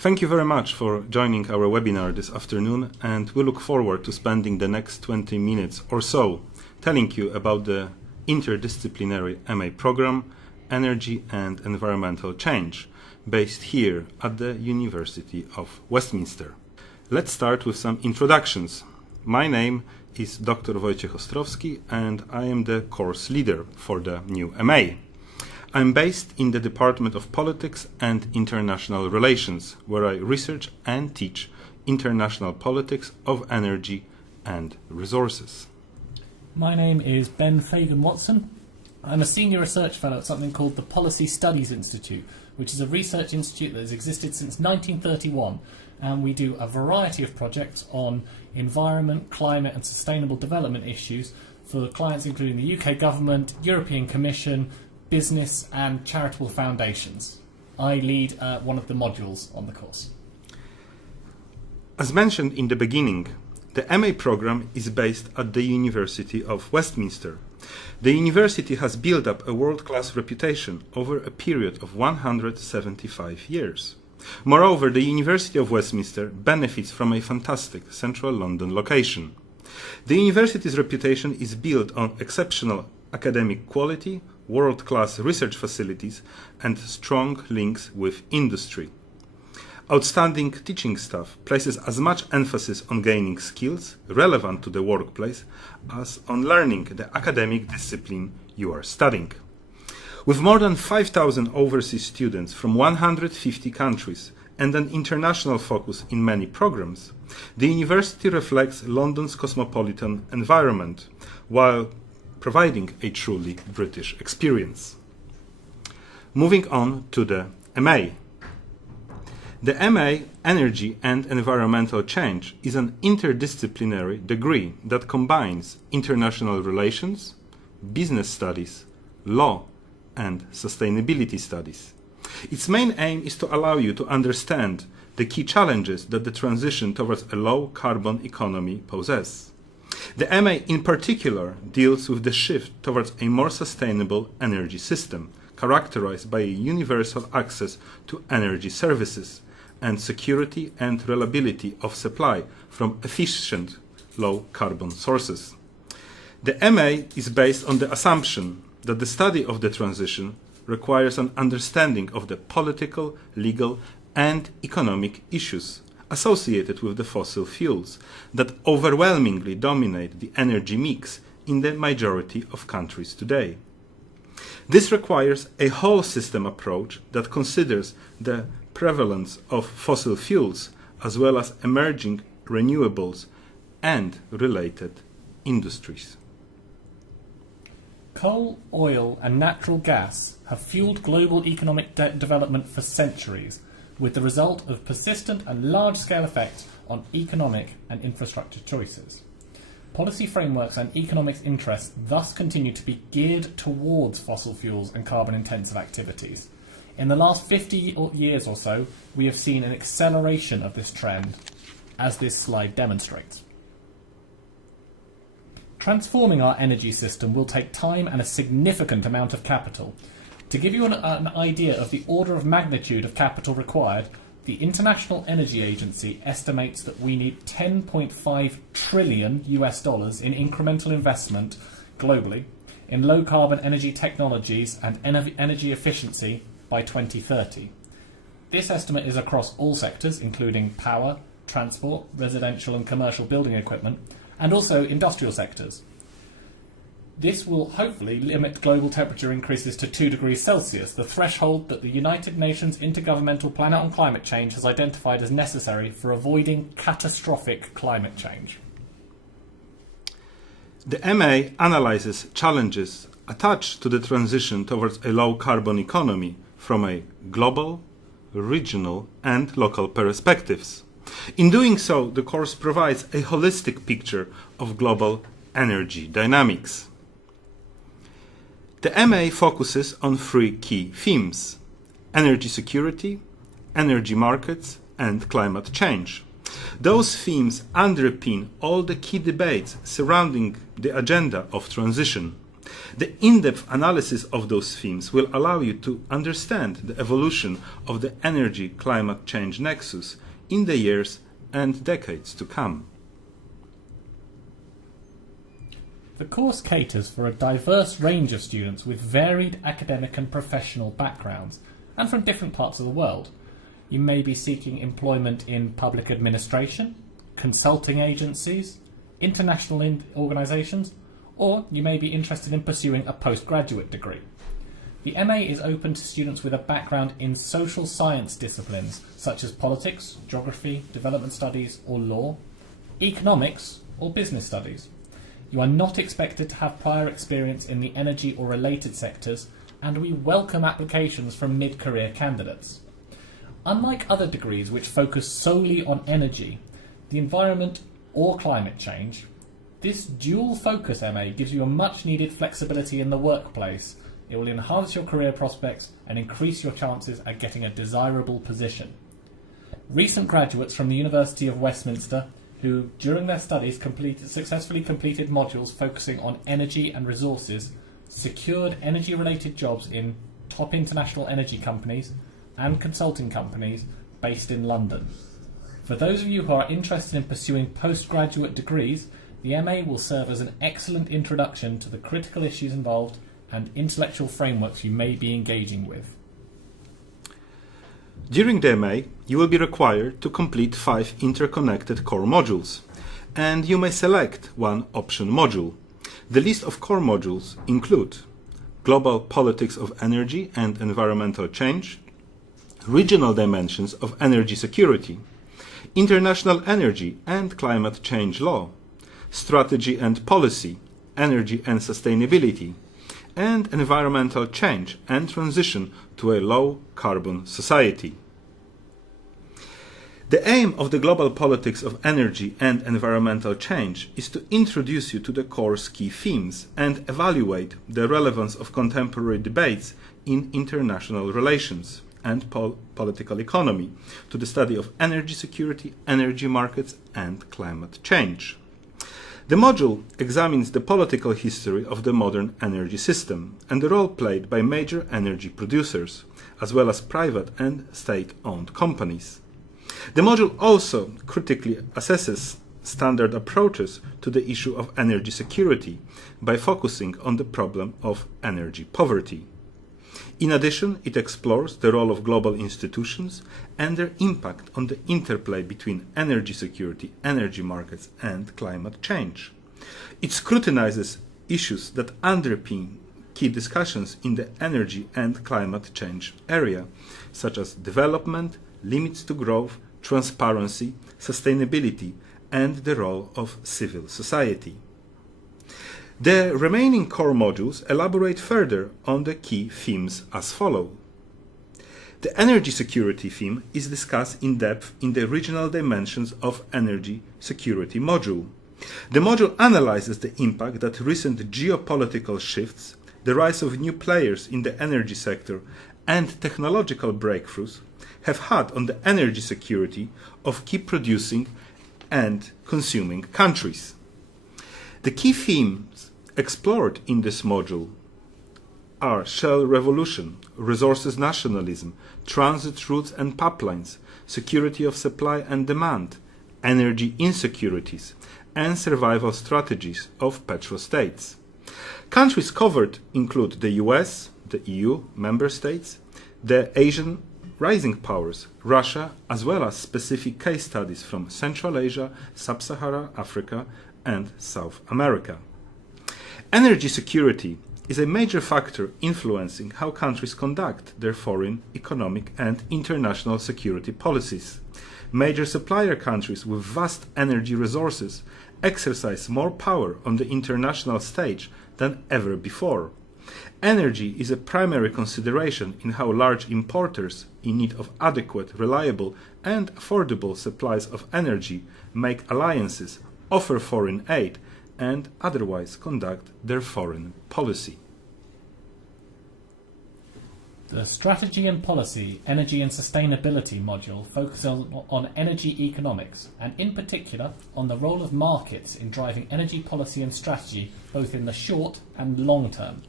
Thank you very much for joining our webinar this afternoon, and we look forward to spending the next 20 minutes or so telling you about the interdisciplinary MA program, Energy and Environmental Change, based here at the University of Westminster. Let's start with some introductions. My name is Dr. Wojciech Ostrowski, and I am the course leader for the new MA. I'm based in the Department of Politics and International Relations, where I research and teach international politics of energy and resources. My name is Ben Fagan-Watson. I'm a senior research fellow at something called the Policy Studies Institute, which is a research institute that has existed since 1931, and we do a variety of projects on environment, climate and sustainable development issues for clients including the UK government, European Commission, business and charitable foundations. I lead one of the modules on the course. As mentioned in the beginning, the MA program is based at the University of Westminster. The university has built up a world-class reputation over a period of 175 years. Moreover, the University of Westminster benefits from a fantastic central London location. The university's reputation is built on exceptional academic quality, world-class research facilities, and strong links with industry. Outstanding teaching staff places as much emphasis on gaining skills relevant to the workplace as on learning the academic discipline you are studying. With more than 5,000 overseas students from 150 countries and an international focus in many programs, the university reflects London's cosmopolitan environment while providing a truly British experience. Moving on to the MA. The MA, Energy and Environmental Change, is an interdisciplinary degree that combines international relations, business studies, law, and sustainability studies. Its main aim is to allow you to understand the key challenges that the transition towards a low-carbon economy poses. The MA in particular deals with the shift towards a more sustainable energy system, characterized by a universal access to energy services and security and reliability of supply from efficient low-carbon sources. The MA is based on the assumption that the study of the transition requires an understanding of the political, legal, and economic issues associated with the fossil fuels that overwhelmingly dominate the energy mix in the majority of countries today. This requires a whole system approach that considers the prevalence of fossil fuels as well as emerging renewables and related industries. Coal, oil and natural gas have fueled global economic development for centuries, with the result of persistent and large-scale effects on economic and infrastructure choices. Policy frameworks and economics interests thus continue to be geared towards fossil fuels and carbon-intensive activities. In the last 50 years or so, we have seen an acceleration of this trend, as this slide demonstrates. Transforming our energy system will take time and a significant amount of capital. To give you an idea of the order of magnitude of capital required, the International Energy Agency estimates that we need $10.5 trillion US in incremental investment globally in low-carbon energy technologies and energy efficiency by 2030. This estimate is across all sectors, including power, transport, residential and commercial building equipment, and also industrial sectors. This will hopefully limit global temperature increases to 2 degrees Celsius, the threshold that the United Nations Intergovernmental Panel on Climate Change has identified as necessary for avoiding catastrophic climate change. The MA analyzes challenges attached to the transition towards a low-carbon economy from a global, regional, and local perspectives. In doing so, the course provides a holistic picture of global energy dynamics. The MA focuses on 3 key themes: energy security, energy markets, and climate change. Those themes underpin all the key debates surrounding the agenda of transition. The in-depth analysis of those themes will allow you to understand the evolution of the energy-climate change nexus in the years and decades to come. The course caters for a diverse range of students with varied academic and professional backgrounds, and from different parts of the world. You may be seeking employment in public administration, consulting agencies, international organisations, or you may be interested in pursuing a postgraduate degree. The MA is open to students with a background in social science disciplines such as politics, geography, development studies or law, economics or business studies. You are not expected to have prior experience in the energy or related sectors, and we welcome applications from mid-career candidates. Unlike other degrees which focus solely on energy, the environment or climate change, this dual focus MA gives you a much needed flexibility in the workplace. It will enhance your career prospects and increase your chances at getting a desirable position. Recent graduates from the University of Westminster who, during their studies, successfully completed modules focusing on energy and resources, secured energy-related jobs in top international energy companies and consulting companies based in London. For those of you who are interested in pursuing postgraduate degrees, the MA will serve as an excellent introduction to the critical issues involved and intellectual frameworks you may be engaging with. During the MA, you will be required to complete 5 interconnected core modules, and you may select one option module. The list of core modules include Global Politics of Energy and Environmental Change, Regional Dimensions of Energy Security, International Energy and Climate Change Law, Strategy and Policy, Energy and Sustainability, and Environmental Change and Transition to a Low-Carbon Society. The aim of the Global Politics of Energy and Environmental Change is to introduce you to the course key themes and evaluate the relevance of contemporary debates in international relations and political economy to the study of energy security, energy markets, and climate change. The module examines the political history of the modern energy system and the role played by major energy producers, as well as private and state-owned companies. The module also critically assesses standard approaches to the issue of energy security by focusing on the problem of energy poverty. In addition, it explores the role of global institutions and their impact on the interplay between energy security, energy markets, and climate change. It scrutinizes issues that underpin key discussions in the energy and climate change area, such as development, limits to growth, transparency, sustainability, and the role of civil society. The remaining core modules elaborate further on the key themes as follows. The energy security theme is discussed in depth in the regional dimensions of energy security module. The module analyzes the impact that recent geopolitical shifts, the rise of new players in the energy sector, and technological breakthroughs have had on the energy security of key producing and consuming countries. The key themes explored in this module are shale revolution, resources nationalism, transit routes and pipelines, security of supply and demand, energy insecurities, and survival strategies of petrostates. Countries covered include the US, the EU, member states, the Asian rising powers, Russia, as well as specific case studies from Central Asia, Sub-Saharan Africa, and South America. Energy security is a major factor influencing how countries conduct their foreign, economic, and international security policies. Major supplier countries with vast energy resources exercise more power on the international stage than ever before. Energy is a primary consideration in how large importers in need of adequate, reliable, and affordable supplies of energy make alliances, offer foreign aid, and otherwise conduct their foreign policy. The Strategy and Policy, Energy and Sustainability module focuses on energy economics, and in particular on the role of markets in driving energy policy and strategy both in the short and long term.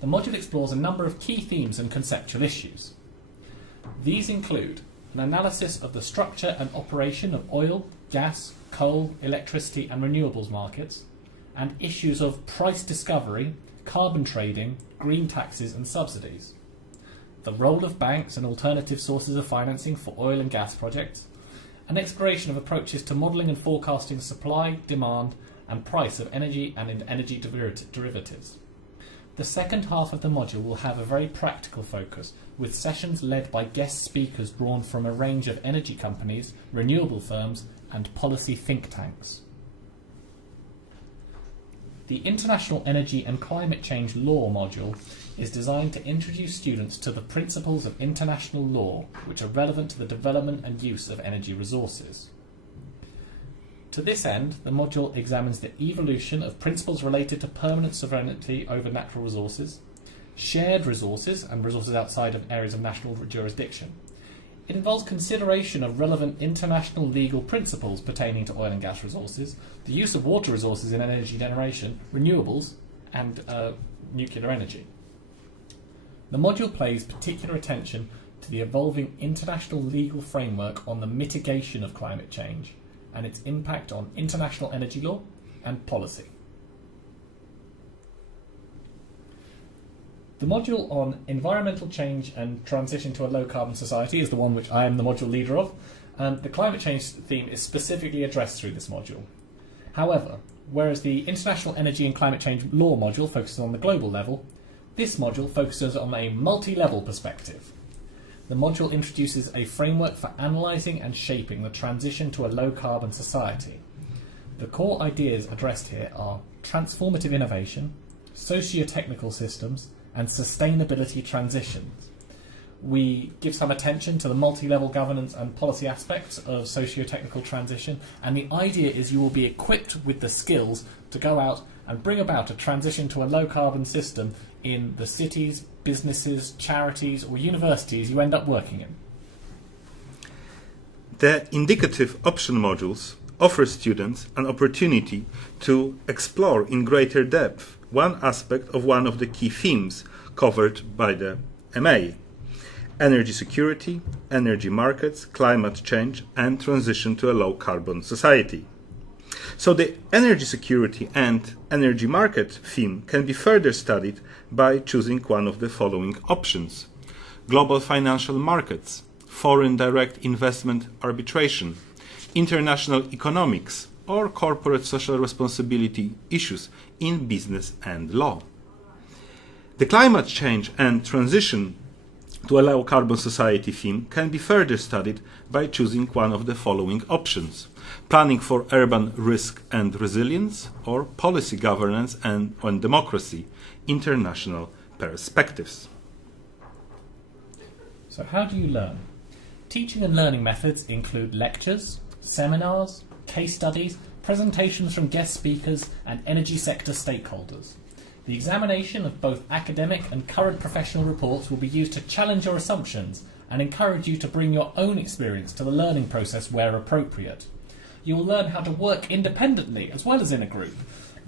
The module explores a number of key themes and conceptual issues. These include an analysis of the structure and operation of oil, gas, coal, electricity and renewables markets, and issues of price discovery, carbon trading, green taxes and subsidies. The role of banks and alternative sources of financing for oil and gas projects, an exploration of approaches to modelling and forecasting supply, demand and price of energy and energy derivatives. The second half of the module will have a very practical focus, with sessions led by guest speakers drawn from a range of energy companies, renewable firms and policy think tanks. The International Energy and Climate Change Law module is designed to introduce students to the principles of international law which are relevant to the development and use of energy resources. To this end, the module examines the evolution of principles related to permanent sovereignty over natural resources, shared resources and resources outside of areas of national jurisdiction. It involves consideration of relevant international legal principles pertaining to oil and gas resources, the use of water resources in energy generation, renewables, and nuclear energy. The module pays particular attention to the evolving international legal framework on the mitigation of climate change and its impact on international energy law and policy. The module on environmental change and transition to a low-carbon society is the one which I am the module leader of. The climate change theme is specifically addressed through this module. However, whereas the International Energy and Climate Change Law module focuses on the global level, this module focuses on a multi-level perspective. The module introduces a framework for analysing and shaping the transition to a low-carbon society. The core ideas addressed here are transformative innovation, socio-technical systems, and sustainability transitions. We give some attention to the multi-level governance and policy aspects of socio-technical transition, and the idea is you will be equipped with the skills to go out and bring about a transition to a low-carbon system in the cities, businesses, charities or universities you end up working in. The indicative option modules offer students an opportunity to explore in greater depth one aspect of one of the key themes covered by the MA: energy security, energy markets, climate change, and transition to a low-carbon society. So the energy security and energy market theme can be further studied by choosing one of the following options: global financial markets, foreign direct investment arbitration, international economics, or corporate social responsibility issues in business and law. The climate change and transition to a low-carbon society theme can be further studied by choosing one of the following options: planning for urban risk and resilience, or policy governance and on democracy, international perspectives. So how do you learn? Teaching and learning methods include lectures, seminars, case studies, presentations from guest speakers and energy sector stakeholders. The examination of both academic and current professional reports will be used to challenge your assumptions and encourage you to bring your own experience to the learning process where appropriate. You will learn how to work independently as well as in a group,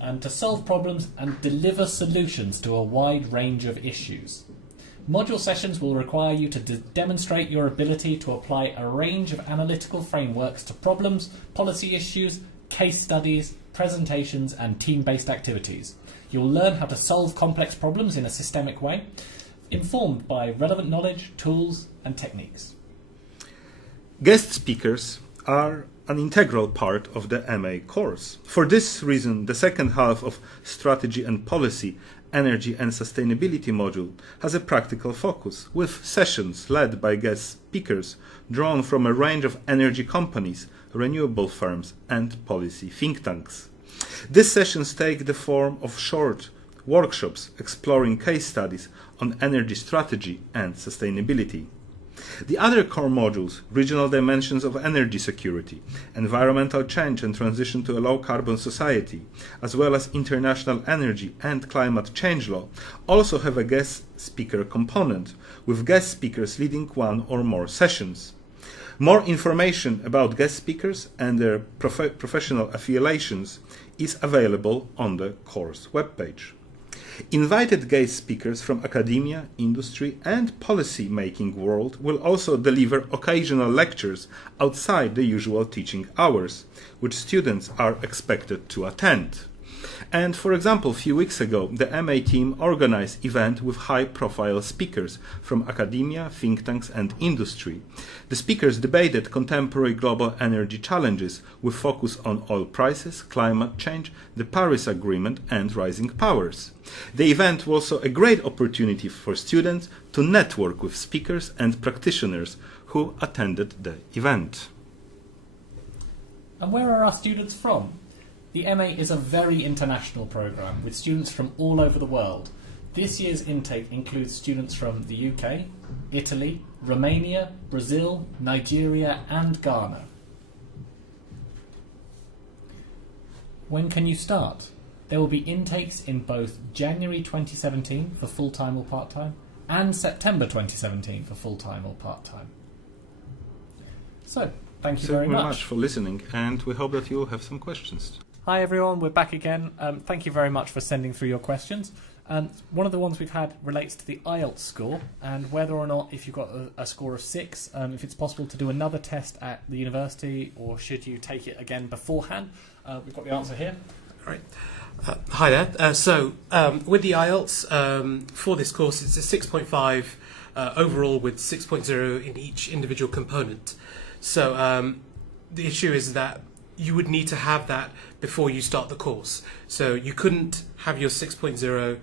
and to solve problems and deliver solutions to a wide range of issues. Module sessions will require you to demonstrate your ability to apply a range of analytical frameworks to problems, policy issues, case studies, presentations, and team-based activities. You'll learn how to solve complex problems in a systemic way, informed by relevant knowledge, tools, and techniques. Guest speakers are an integral part of the MA course. For this reason, the second half of Strategy and Policy, Energy and Sustainability module has a practical focus, with sessions led by guest speakers drawn from a range of energy companies, renewable firms, and policy think tanks. These sessions take the form of short workshops exploring case studies on energy strategy and sustainability. The other core modules, regional dimensions of energy security, environmental change and transition to a low-carbon society, as well as international energy and climate change law, also have a guest speaker component, with guest speakers leading one or more sessions. More information about guest speakers and their professional affiliations is available on the course webpage. Invited guest speakers from academia, industry and policy-making world will also deliver occasional lectures outside the usual teaching hours, which students are expected to attend. And for example, a few weeks ago, the MA team organized an event with high-profile speakers from academia, think tanks and industry. The speakers debated contemporary global energy challenges with focus on oil prices, climate change, the Paris Agreement and rising powers. The event was also a great opportunity for students to network with speakers and practitioners who attended the event. And where are our students from? The MA is a very international programme with students from all over the world. This year's intake includes students from the UK, Italy, Romania, Brazil, Nigeria and Ghana. When can you start? There will be intakes in both January 2017 for full-time or part-time and September 2017 for full-time or part-time. So, thank you very much for listening, and we hope that you will have some questions. Hi everyone, we're back again. Thank you very much for sending through your questions. One of the ones we've had relates to the IELTS score and whether or not, if you've got a score of 6, if it's possible to do another test at the university or should you take it again beforehand. We've got the answer here. Right. Hi there. So with the IELTS, for this course it's a 6.5 overall with 6.0 in each individual component. So the issue is that you would need to have that before you start the course. So you couldn't have your 6.0,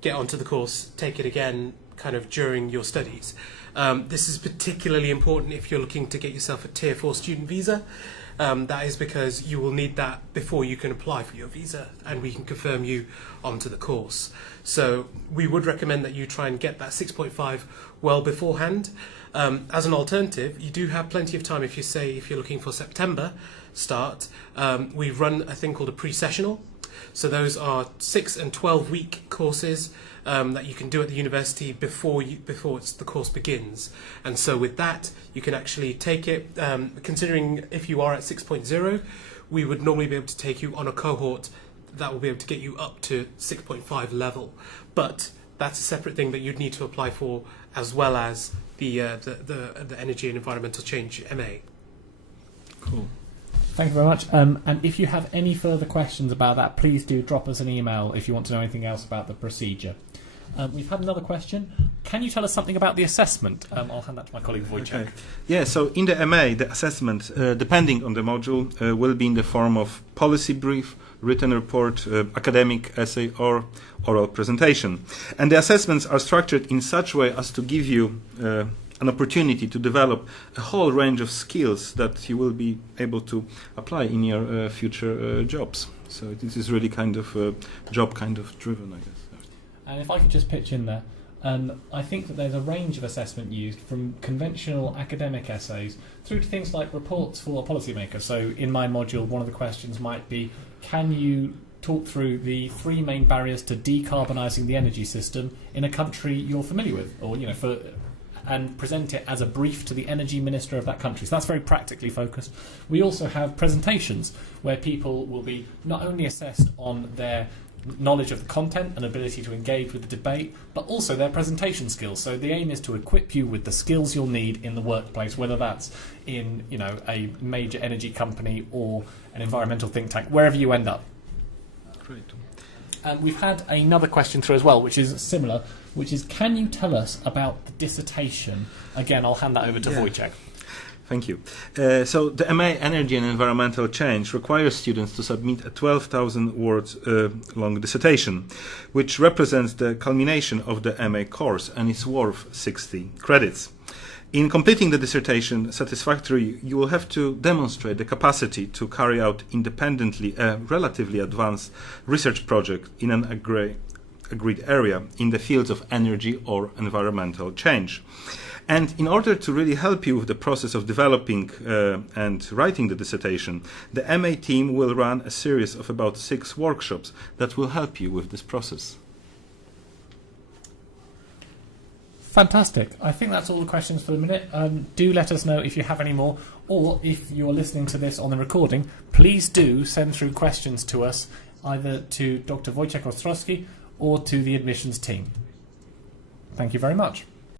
get onto the course, take it again kind of during your studies. This is particularly important if you're looking to get yourself a Tier 4 student visa. That is because you will need that before you can apply for your visa and we can confirm you onto the course. So we would recommend that you try and get that 6.5 well beforehand. As an alternative, you do have plenty of time if you're looking for September start. We run a thing called a pre-sessional. So those are 6 and 12 week courses that you can do at the university before the course begins. And so with that, you can actually take it, considering if you are at 6.0, we would normally be able to take you on a cohort that will be able to get you up to 6.5 level. But that's a separate thing that you'd need to apply for, as well as the Energy and Environmental Change MA. Cool. Thank you very much. And if you have any further questions about that, please do drop us an email if you want to know anything else about the procedure. We've had another question. Can you tell us something about the assessment? I'll hand that to my colleague Wojciech. Okay. Yeah, so in the MA, the assessment, depending on the module, will be in the form of policy brief, written report, academic essay or oral presentation. And the assessments are structured in such a way as to give you an opportunity to develop a whole range of skills that you will be able to apply in your future jobs. So this is really kind of job kind of driven, I guess. And if I could just pitch in there, I think that there's a range of assessment used from conventional academic essays through to things like reports for policymakers. So in my module, one of the questions might be, can you talk through the 3 main barriers to decarbonising the energy system in a country you're familiar with, or and present it as a brief to the energy minister of that country. So that's very practically focused. We also have presentations where people will be not only assessed on their knowledge of the content and ability to engage with the debate, but also their presentation skills. So the aim is to equip you with the skills you'll need in the workplace, whether that's in a major energy company or an environmental think tank, wherever you end up. Great. And we've had another question through as well, which is similar, which is, can you tell us about the dissertation? Again, I'll hand that over to Wojciech. Thank you. So the MA Energy and Environmental Change requires students to submit a 12,000 words long dissertation, which represents the culmination of the MA course and is worth 60 credits. In completing the dissertation satisfactorily, you will have to demonstrate the capacity to carry out independently a relatively advanced research project in an agreed area in the fields of energy or environmental change. And in order to really help you with the process of developing and writing the dissertation, the MA team will run a series of about 6 workshops that will help you with this process. Fantastic. I think that's all the questions for the minute. Do let us know if you have any more, or if you're listening to this on the recording, please do send through questions to us, either to Dr. Wojciech Ostrowski or to the admissions team. Thank you very much.